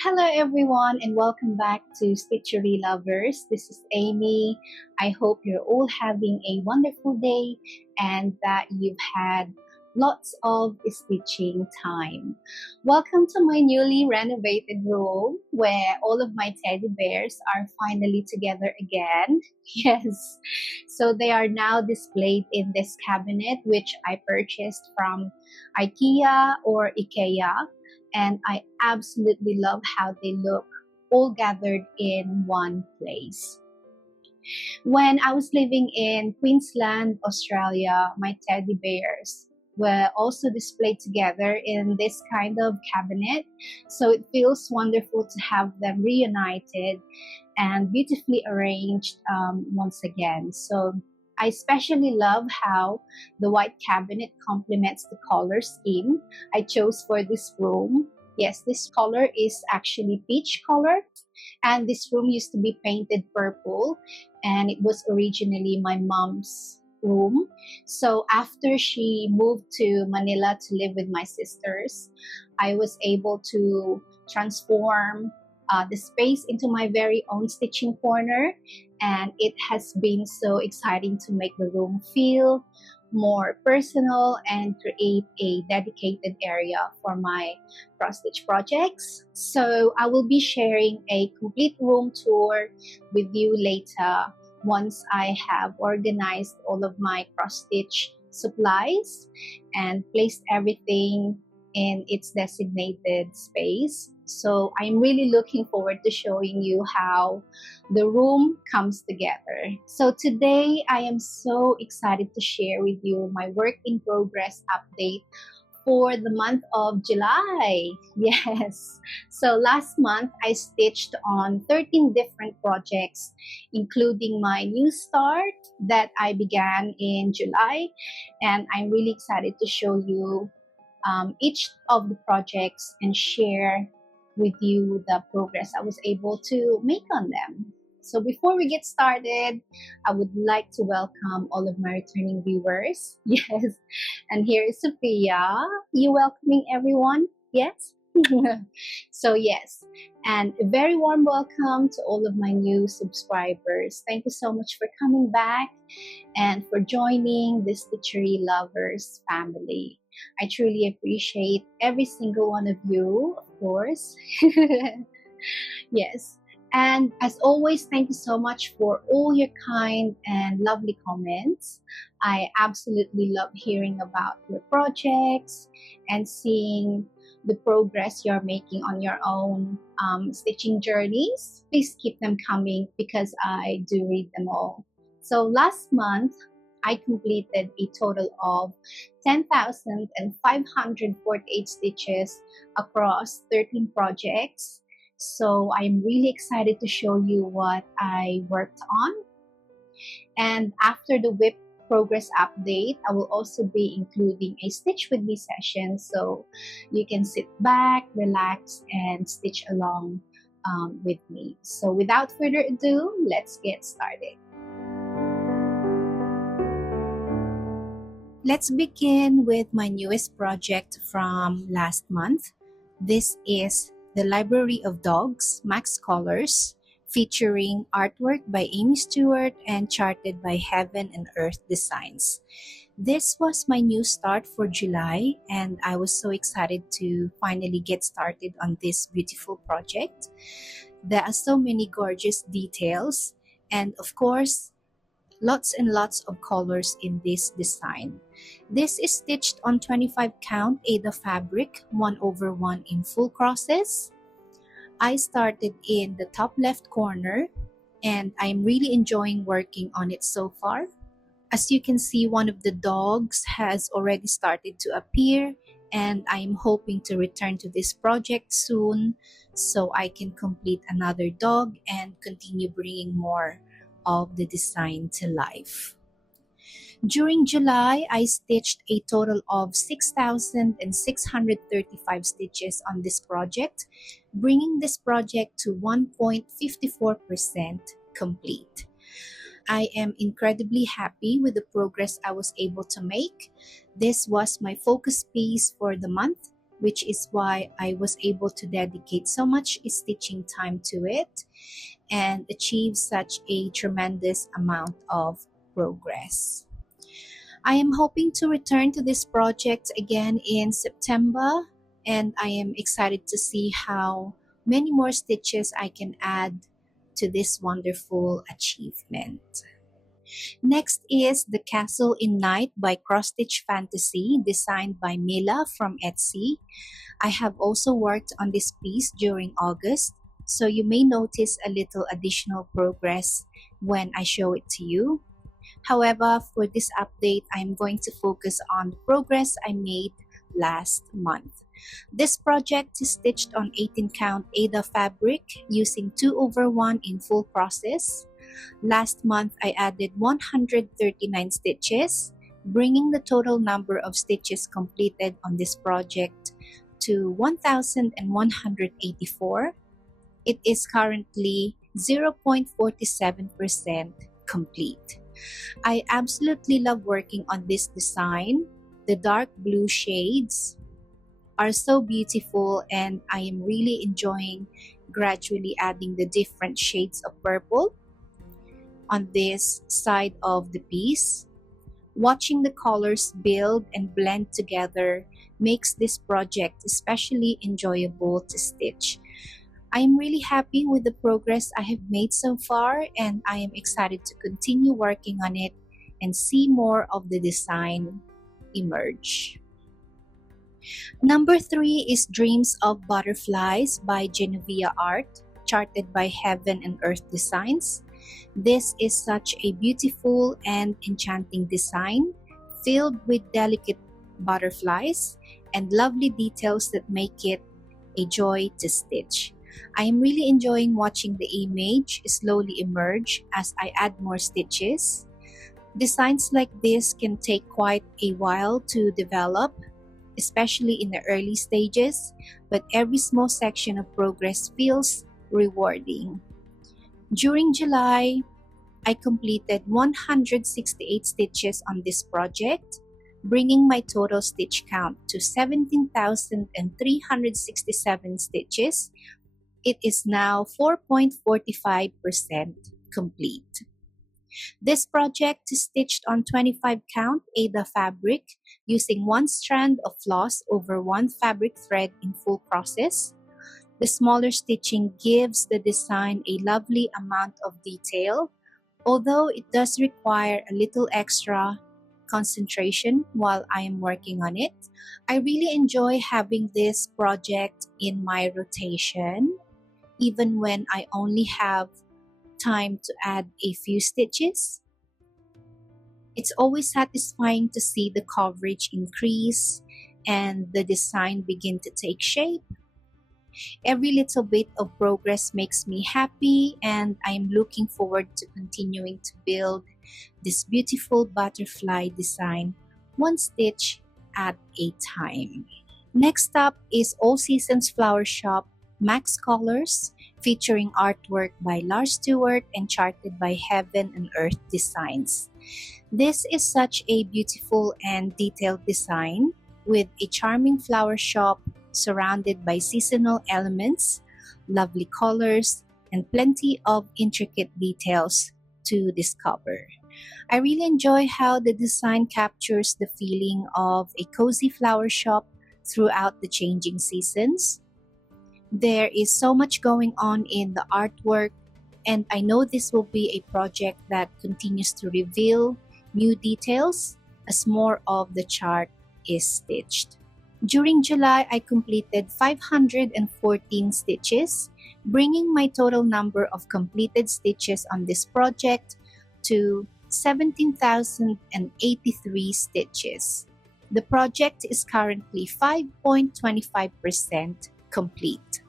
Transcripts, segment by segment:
Hello, everyone, and welcome back to Stitchery Lovers. This is Aimee. I hope you're all having a wonderful day and that you've had lots of stitching time. Welcome to my newly renovated room where all of my teddy bears are finally together again. Yes, so they are now displayed in this cabinet, which I purchased from IKEA, and I absolutely love how they look all gathered in one place. When I was living in Queensland, Australia, my teddy bears were also displayed together in this kind of cabinet. So it feels wonderful to have them reunited and beautifully arranged once again. So I especially love how the white cabinet complements the color scheme I chose for this room. Yes, this color is actually peach color, and this room used to be painted purple, and it was originally my mom's room. So after she moved to Manila to live with my sisters, I was able to transform the space into my very own stitching corner, and it has been so exciting to make the room feel more personal and create a dedicated area for my cross stitch projects. So I will be sharing a complete room tour with you later once I have organized all of my cross stitch supplies and placed everything in its designated space. So I'm really looking forward to showing you how the room comes together. So today I am so excited to share with you my work in progress update for the month of July. Yes. So last month I stitched on 13 different projects, including my new start that I began in July. And I'm really excited to show you each of the projects and share with you the progress I was able to make on them. So before we get started, I would like to welcome all of my returning viewers. Yes, and here is Sophia. You welcoming everyone? Yes? So yes, and a very warm welcome to all of my new subscribers. Thank you so much for coming back and for joining the Stitchery Lovers family. I truly appreciate every single one of you, of course. Yes. And as always, thank you so much for all your kind and lovely comments. I absolutely love hearing about your projects and seeing the progress you're making on your own stitching journeys. Please keep them coming because I do read them all. So last month, I completed a total of 10,548 stitches across 13 projects. So I'm really excited to show you what I worked on. And after the WIP progress update, I will also be including a Stitch with Me session so you can sit back, relax, and stitch along with me. So without further ado, let's get started. Let's begin with my newest project from last month. This is The Library of Dogs, Max Colors, featuring artwork by Aimee Stewart and charted by Heaven and Earth Designs. This was my new start for July, and I was so excited to finally get started on this beautiful project. There are so many gorgeous details, and of course, lots and lots of colors in this design. This is stitched on 25 count Aida fabric, 1/1 in full crosses. I started in the top left corner, and I'm really enjoying working on it so far. As you can see, one of the dogs has already started to appear, and I'm hoping to return to this project soon so I can complete another dog and continue bringing more of the design to life. During July, I stitched a total of 6,635 stitches on this project, bringing this project to 1.54% complete. I am incredibly happy with the progress I was able to make. This was my focus piece for the month, which is why I was able to dedicate so much stitching time to it and achieve such a tremendous amount of progress. I am hoping to return to this project again in September, and I am excited to see how many more stitches I can add to this wonderful achievement. Next is The Castle in Night by Cross Stitch Fantasy, designed by Mila from Etsy. I have also worked on this piece during August, so you may notice a little additional progress when I show it to you. However, for this update, I'm going to focus on the progress I made last month. This project is stitched on 18 count Aida fabric using 2/1 in full process. Last month, I added 139 stitches, bringing the total number of stitches completed on this project to 1,184. It is currently 0.47% complete. I absolutely love working on this design. The dark blue shades are so beautiful, and I am really enjoying gradually adding the different shades of purple on this side of the piece. Watching the colors build and blend together makes this project especially enjoyable to stitch. I am really happy with the progress I have made so far, and I am excited to continue working on it and see more of the design emerge. Number 3 is Dreams of Butterflies by Genovia Art, charted by Heaven and Earth Designs. This is such a beautiful and enchanting design, filled with delicate butterflies and lovely details that make it a joy to stitch. I am really enjoying watching the image slowly emerge as I add more stitches. Designs like this can take quite a while to develop, especially in the early stages, but every small section of progress feels rewarding. During July, I completed 168 stitches on this project, bringing my total stitch count to 17,367 stitches. It is now 4.45% complete. This project is stitched on 25 count Aida fabric using one strand of floss over one fabric thread in full process. The smaller stitching gives the design a lovely amount of detail, although it does require a little extra concentration while I am working on it. I really enjoy having this project in my rotation, even when I only have time to add a few stitches. It's always satisfying to see the coverage increase and the design begin to take shape. Every little bit of progress makes me happy, and I'm looking forward to continuing to build this beautiful butterfly design one stitch at a time. Next up is All Seasons Flower Shop Max Colors, featuring artwork by Lars Stewart and charted by Heaven and Earth Designs. This is such a beautiful and detailed design with a charming flower shop surrounded by seasonal elements, lovely colors, and plenty of intricate details to discover. I really enjoy how the design captures the feeling of a cozy flower shop throughout the changing seasons. There is so much going on in the artwork, and I know this will be a project that continues to reveal new details as more of the chart is stitched. During July, I completed 514 stitches, bringing my total number of completed stitches on this project to 17,083 stitches. The project is currently 5.25% complete.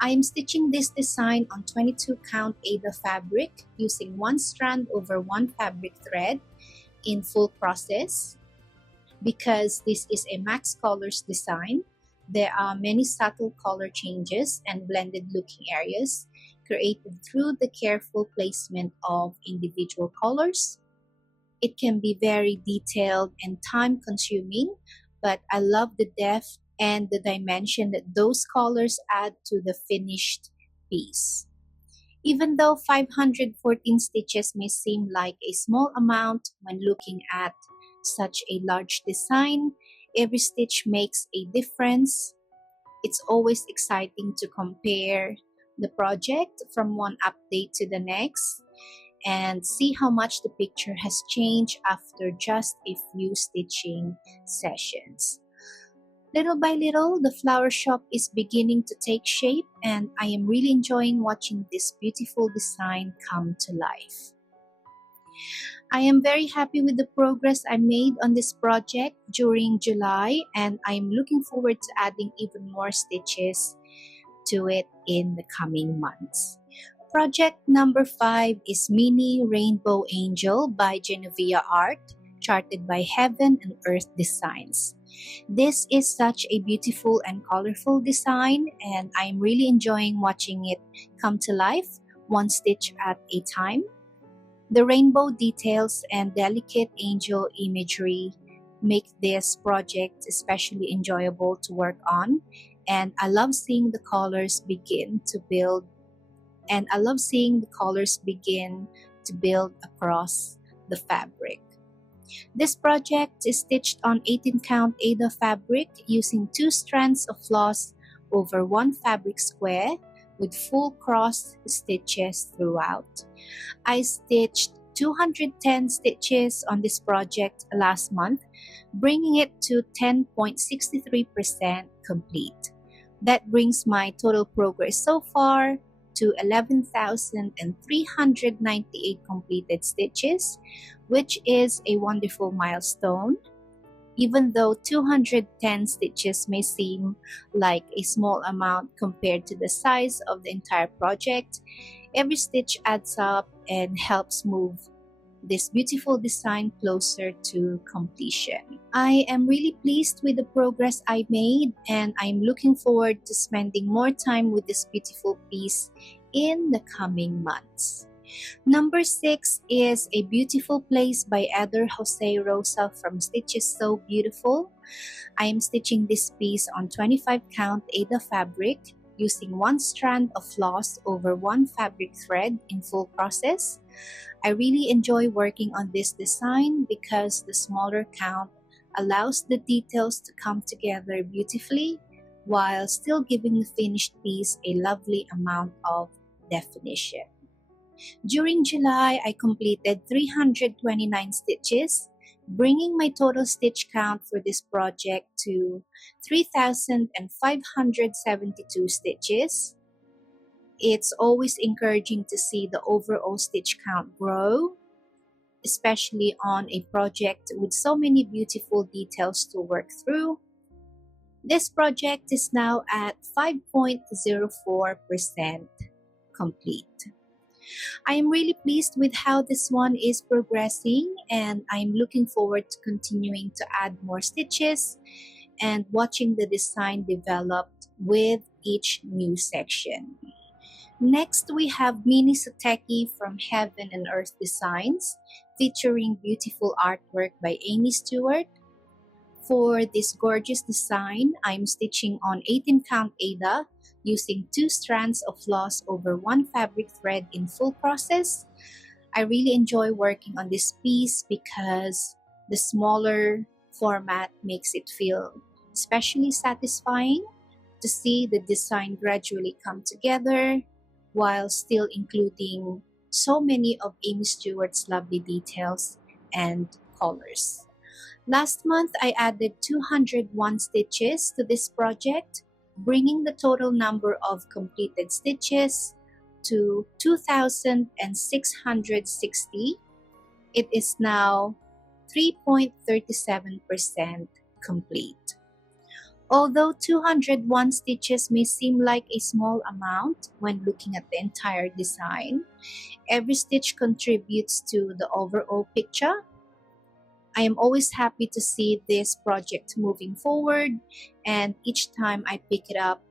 I am stitching this design on 22 count Aida fabric using one strand over one fabric thread in full process. Because this is a Max Colors design, there are many subtle color changes and blended looking areas, created through the careful placement of individual colors. It can be very detailed and time-consuming, but I love the depth and the dimension that those colors add to the finished piece. Even though 514 stitches may seem like a small amount when looking at such a large design, every stitch makes a difference. It's always exciting to compare the project from one update to the next and see how much the picture has changed after just a few stitching sessions. Little by little, the flower shop is beginning to take shape, and I am really enjoying watching this beautiful design come to life. I am very happy with the progress I made on this project during July, and I am looking forward to adding even more stitches to it in the coming months. Project number 5 is Mini Rainbow Angel by Genovia Art, charted by Heaven and Earth Designs. This is such a beautiful and colorful design, and I'm really enjoying watching it come to life, one stitch at a time. The rainbow details and delicate angel imagery make this project especially enjoyable to work on, and I love seeing the colors begin to build across the fabric. This project is stitched on 18 count Aida fabric using 2 strands of floss over 1 fabric square with full cross stitches throughout. I stitched 210 stitches on this project last month, bringing it to 10.63% complete. That brings my total progress so far to 11,398 completed stitches, which is a wonderful milestone. Even though 210 stitches may seem like a small amount compared to the size of the entire project, every stitch adds up and helps move this beautiful design closer to completion. I am really pleased with the progress I made, and I'm looking forward to spending more time with this beautiful piece in the coming months. Number 6 is A Beautiful Place by Eder Jose Rosa from Stitches So Beautiful. I am stitching this piece on 25 count Aida fabric using 1 strand of floss over 1 fabric thread in full process. I really enjoy working on this design because the smaller count allows the details to come together beautifully while still giving the finished piece a lovely amount of definition. During July, I completed 329 stitches, bringing my total stitch count for this project to 3,572 stitches. It's always encouraging to see the overall stitch count grow, especially on a project with so many beautiful details to work through. This project is now at 5.04% complete. I am really pleased with how this one is progressing, and I'm looking forward to continuing to add more stitches and watching the design develop with each new section. Next, we have Mini Suteki from Heaven and Earth Designs, featuring beautiful artwork by Aimee Stewart. For this gorgeous design, I'm stitching on 18 count Aida using 2 strands of floss over 1 fabric thread in full process. I really enjoy working on this piece because the smaller format makes it feel especially satisfying to see the design gradually come together while still including so many of Aimee Stewart's lovely details and colors. Last month, I added 201 stitches to this project, bringing the total number of completed stitches to 2,660. It is now 3.37% complete. Although 201 stitches may seem like a small amount when looking at the entire design, every stitch contributes to the overall picture. I am always happy to see this project moving forward, and each time I pick it up,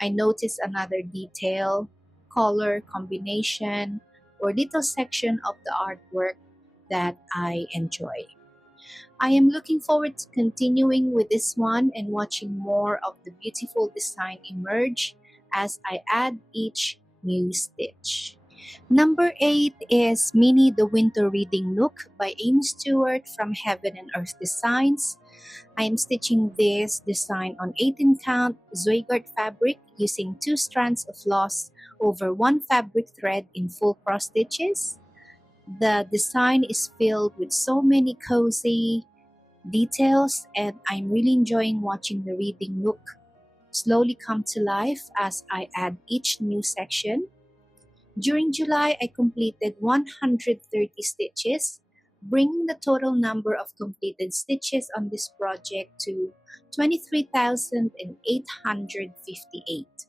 I notice another detail, color combination or little section of the artwork that I enjoy. I am looking forward to continuing with this one and watching more of the beautiful design emerge as I add each new stitch. Number 8 is Mini the Winter Reading Nook by Aimee Stewart from Heaven and Earth Designs. I am stitching this design on 18 count Zweigart fabric using 2 strands of floss over 1 fabric thread in full cross stitches. The design is filled with so many cozy details, and I'm really enjoying watching the reading nook slowly come to life as I add each new section. During July, I completed 130 stitches, bringing the total number of completed stitches on this project to 23,858.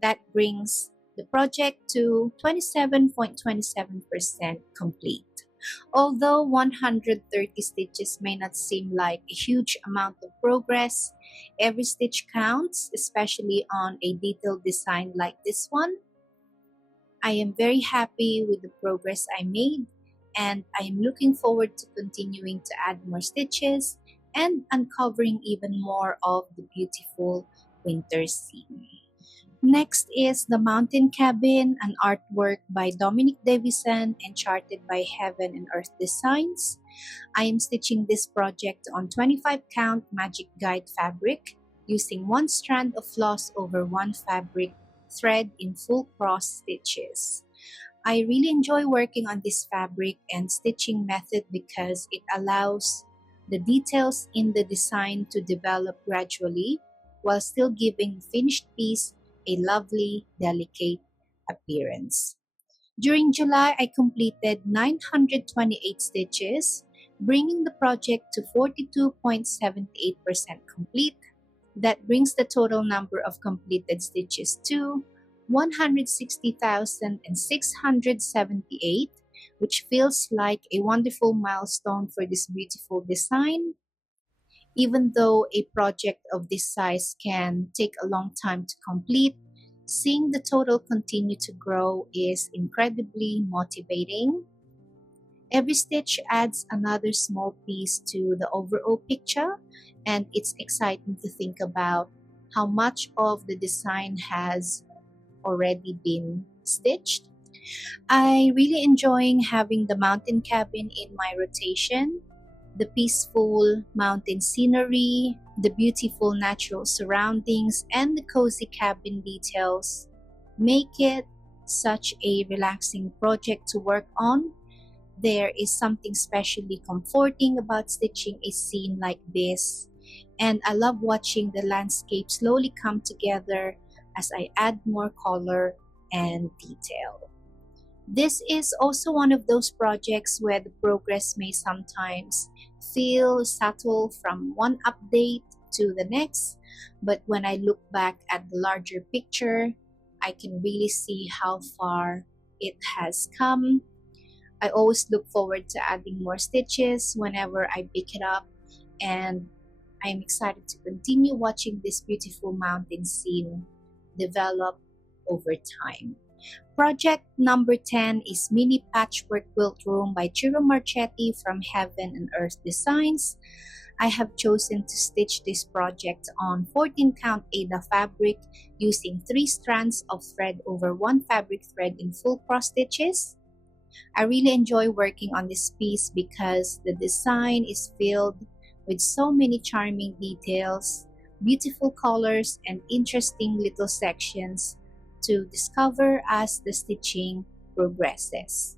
That brings the project to 27.27% complete. Although 130 stitches may not seem like a huge amount of progress, every stitch counts, especially on a detailed design like this one. I am very happy with the progress I made, and I am looking forward to continuing to add more stitches and uncovering even more of the beautiful winter scene. Next is The Mountain Cabin, an artwork by Dominic Davison and charted by Heaven and Earth Designs. I am stitching this project on 25 count Magic Guide fabric using 1 strand of floss over 1 fabric thread in full cross stitches. I really enjoy working on this fabric and stitching method because it allows the details in the design to develop gradually while still giving the finished piece a lovely, delicate appearance. During July, I completed 928 stitches, bringing the project to 42.78% complete. That brings the total number of completed stitches to 160,678, which feels like a wonderful milestone for this beautiful design. Even though a project of this size can take a long time to complete, seeing the total continue to grow is incredibly motivating. Every stitch adds another small piece to the overall picture, and it's exciting to think about how much of the design has already been stitched. I really enjoying having the mountain cabin in my rotation. The peaceful mountain scenery, the beautiful natural surroundings, and the cozy cabin details make it such a relaxing project to work on. There is something especially comforting about stitching a scene like this, and I love watching the landscape slowly come together as I add more color and detail. This is also one of those projects where the progress may sometimes feel subtle from one update to the next, but when I look back at the larger picture, I can really see how far it has come. I always look forward to adding more stitches whenever I pick it up, and I'm excited to continue watching this beautiful mountain scene develop over time. Project number 10 is Mini Patchwork Quilt Room by Ciro Marchetti from Heaven and Earth Designs. I have chosen to stitch this project on 14 count Aida fabric using 3 strands of thread over 1 fabric thread in full cross stitches. I really enjoy working on this piece because the design is filled with so many charming details, beautiful colors, and interesting little sections to discover as the stitching progresses.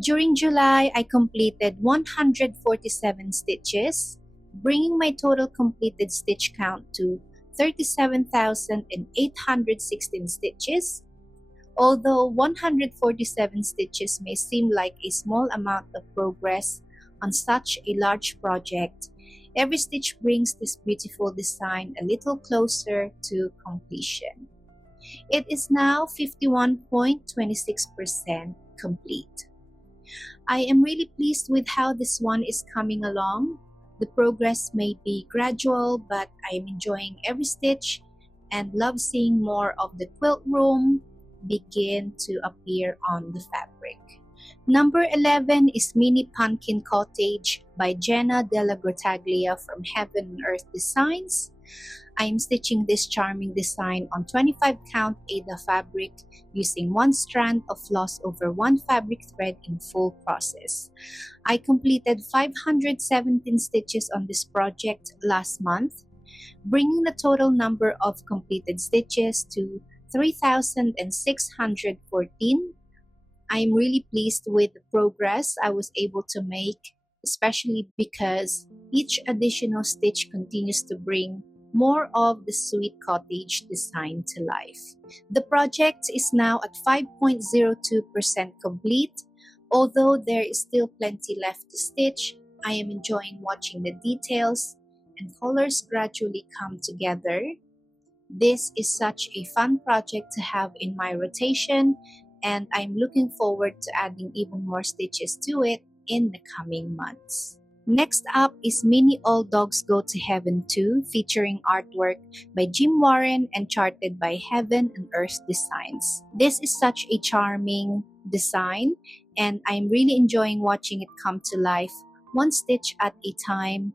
During July, I completed 147 stitches, bringing my total completed stitch count to 37,816 stitches. Although 147 stitches may seem like a small amount of progress on such a large project, every stitch brings this beautiful design a little closer to completion. It is now 51.26% complete. I am really pleased with how this one is coming along. The progress may be gradual, but I am enjoying every stitch and love seeing more of the quilt room, begin to appear on the fabric. Number 11 is Mini Punkin Cottage by Jenna Della Grottaglia from Heaven and Earth Designs. I'm stitching this charming design on 25 count Aida fabric using one strand of floss over one fabric thread in full process. I completed 517 stitches on this project last month, bringing the total number of completed stitches to 3,614. I'm really pleased with the progress I was able to make, especially because each additional stitch continues to bring more of the sweet cottage design to life. The project is now at 5.02% complete. Although there is still plenty left to stitch, I am enjoying watching the details and colors gradually come together. This is such a fun project to have in my rotation, and I'm looking forward to adding even more stitches to it in the coming months. Next up is Mini All Dogs Go to Heaven 2, featuring artwork by Jim Warren and charted by Heaven and Earth Designs. This is such a charming design, and I'm really enjoying watching it come to life one stitch at a time.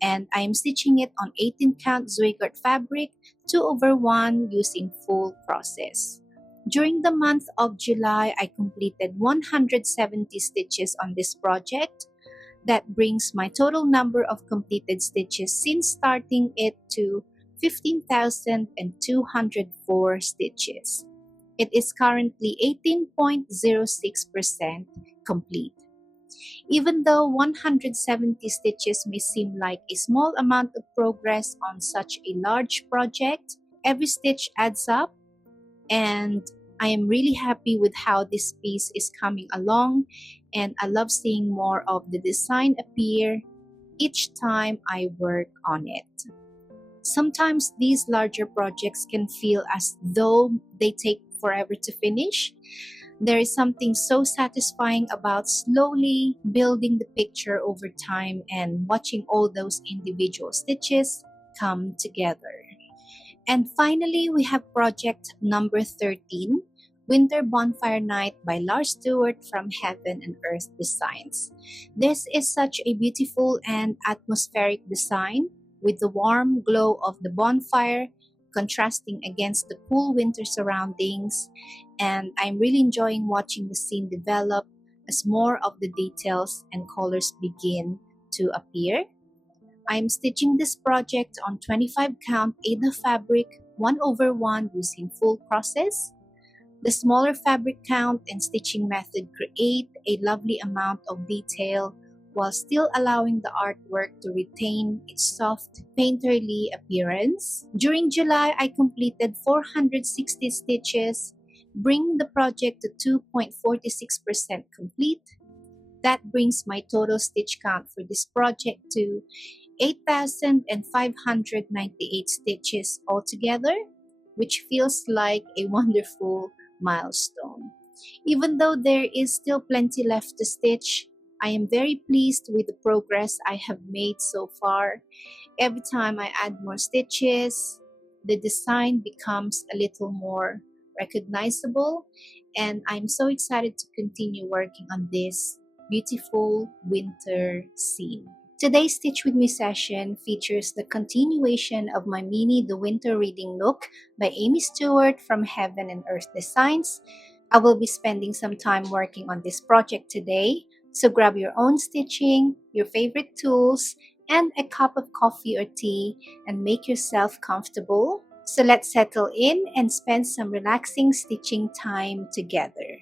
And I'm stitching it on 18 count Zweigart fabric 2/1 using full process. During the month of July, I completed 170 stitches on this project. That brings my total number of completed stitches since starting it to 15,204 stitches. It is currently 18.06% complete. Even though 170 stitches may seem like a small amount of progress on such a large project, every stitch adds up, and I am really happy with how this piece is coming along, and I love seeing more of the design appear each time I work on it. Sometimes these larger projects can feel as though they take forever to finish. There is something so satisfying about slowly building the picture over time and watching all those individual stitches come together. And finally, we have project number 13, Winter Bonfire Night by Lars Stewart from Heaven and Earth Designs. This is such a beautiful and atmospheric design with the warm glow of the bonfire contrasting against the cool winter surroundings, and I'm really enjoying watching the scene develop as more of the details and colors begin to appear. I'm stitching this project on 25 count Aida fabric 1/1 using full process. The smaller fabric count and stitching method create a lovely amount of detail while still allowing the artwork to retain its soft, painterly appearance. During July, I completed 460 stitches, bringing the project to 2.46% complete. That brings my total stitch count for this project to 8,598 stitches altogether, which feels like a wonderful milestone. Even though there is still plenty left to stitch, I am very pleased with the progress I have made so far. Every time I add more stitches, the design becomes a little more recognizable, and I'm so excited to continue working on this beautiful winter scene. Today's Stitch With Me session features the continuation of my mini The Winter Reading Nook by Aimee Stewart from Heaven and Earth Designs. I will be spending some time working on this project today, so grab your own stitching, your favorite tools, and a cup of coffee or tea and make yourself comfortable. So let's settle in and spend some relaxing stitching time together.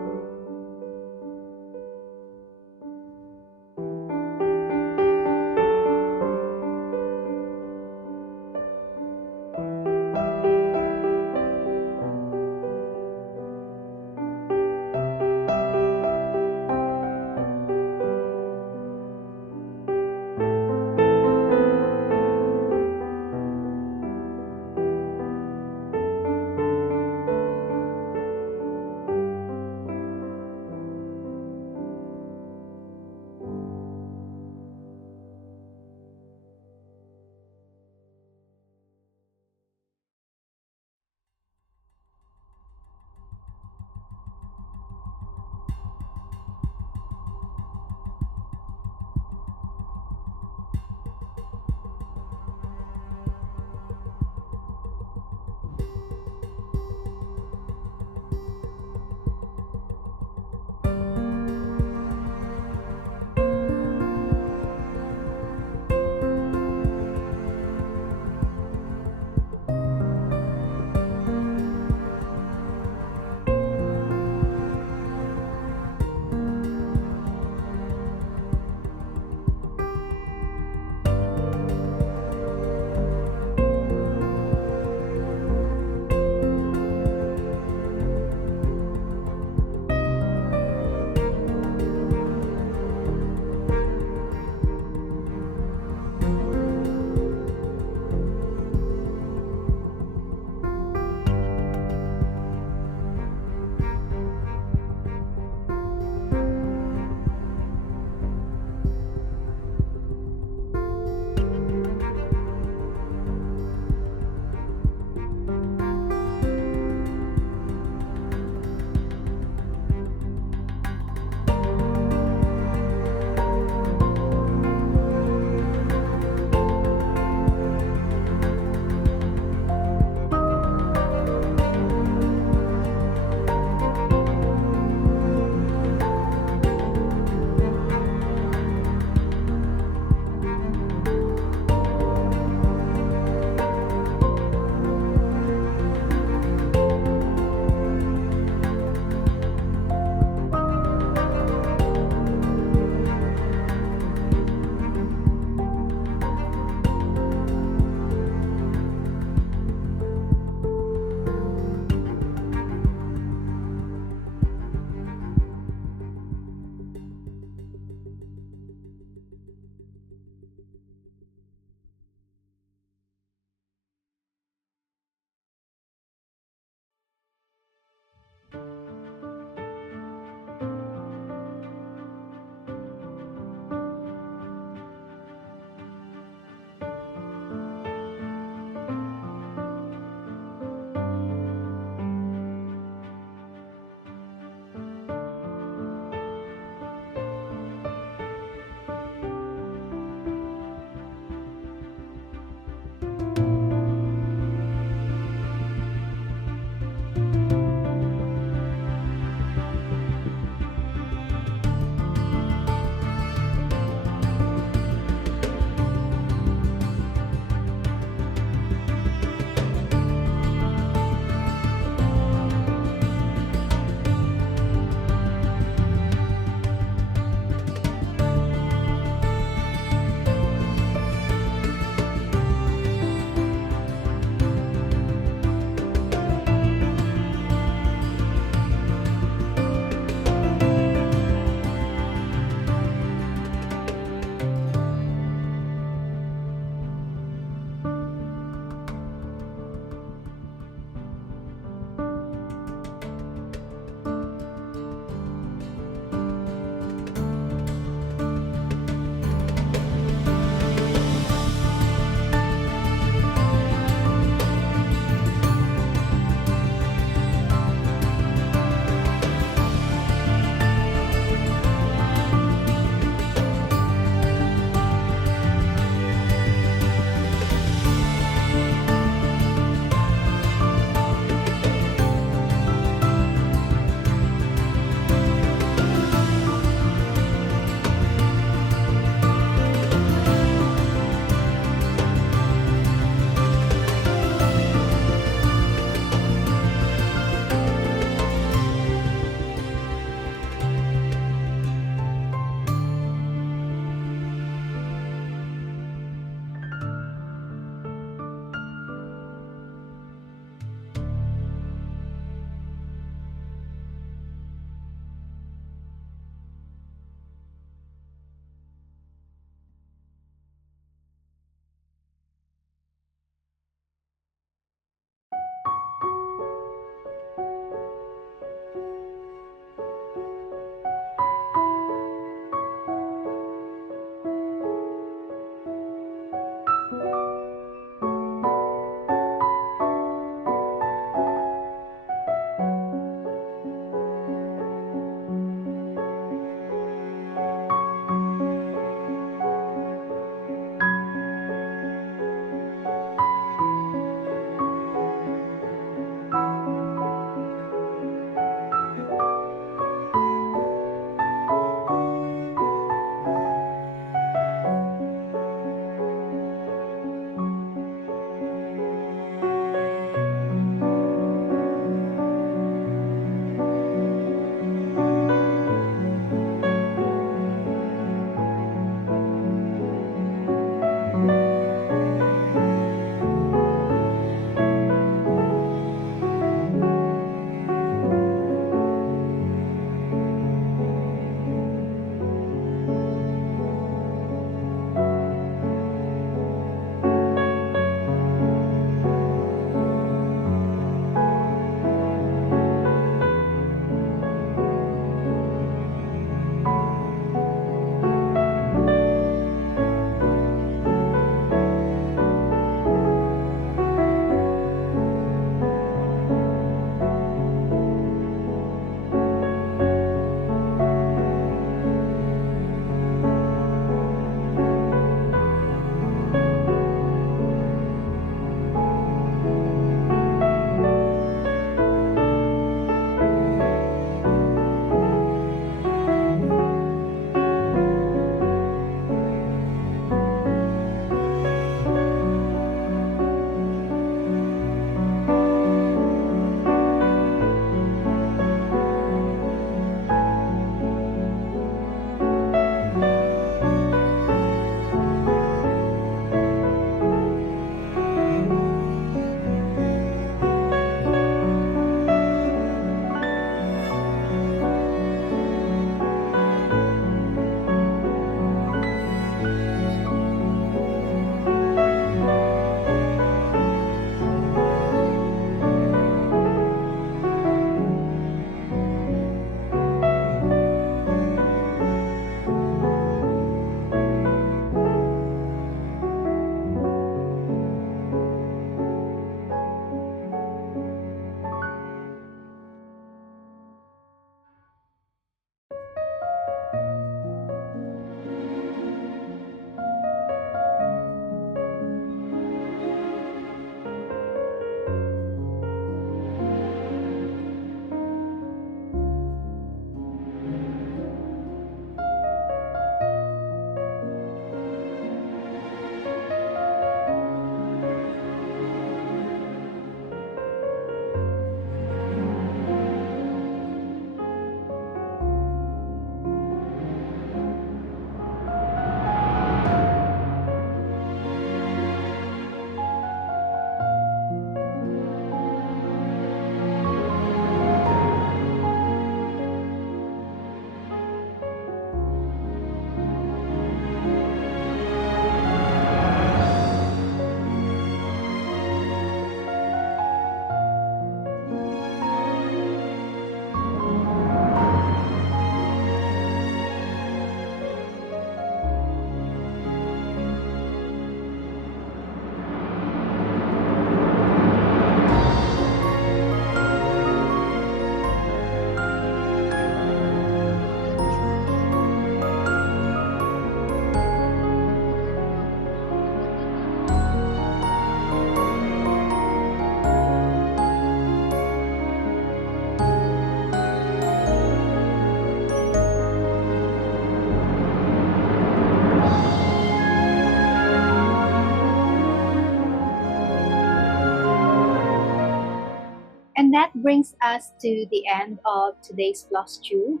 brings us to the end of today's Flosstube.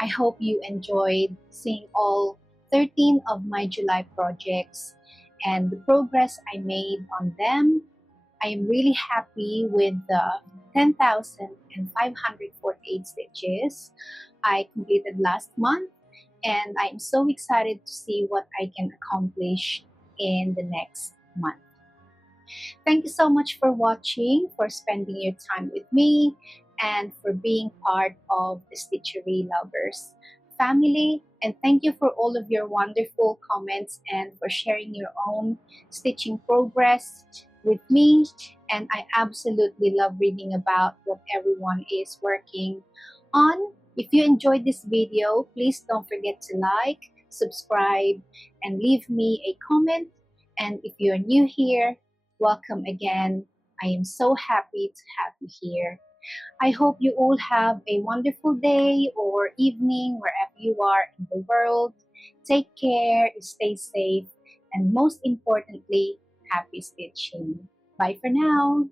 I hope you enjoyed seeing all 13 of my July projects and the progress I made on them. I am really happy with the 10,548 stitches I completed last month, and I'm so excited to see what I can accomplish in the next month. Thank you so much for watching, for spending your time with me, and for being part of the Stitchery Lovers family. And thank you for all of your wonderful comments and for sharing your own stitching progress with me. And I absolutely love reading about what everyone is working on. If you enjoyed this video, please don't forget to like, subscribe, and leave me a comment. And if you're new here, welcome again. I am so happy to have you here. I hope you all have a wonderful day or evening wherever you are in the world. Take care, stay safe, and most importantly, happy stitching. Bye for now.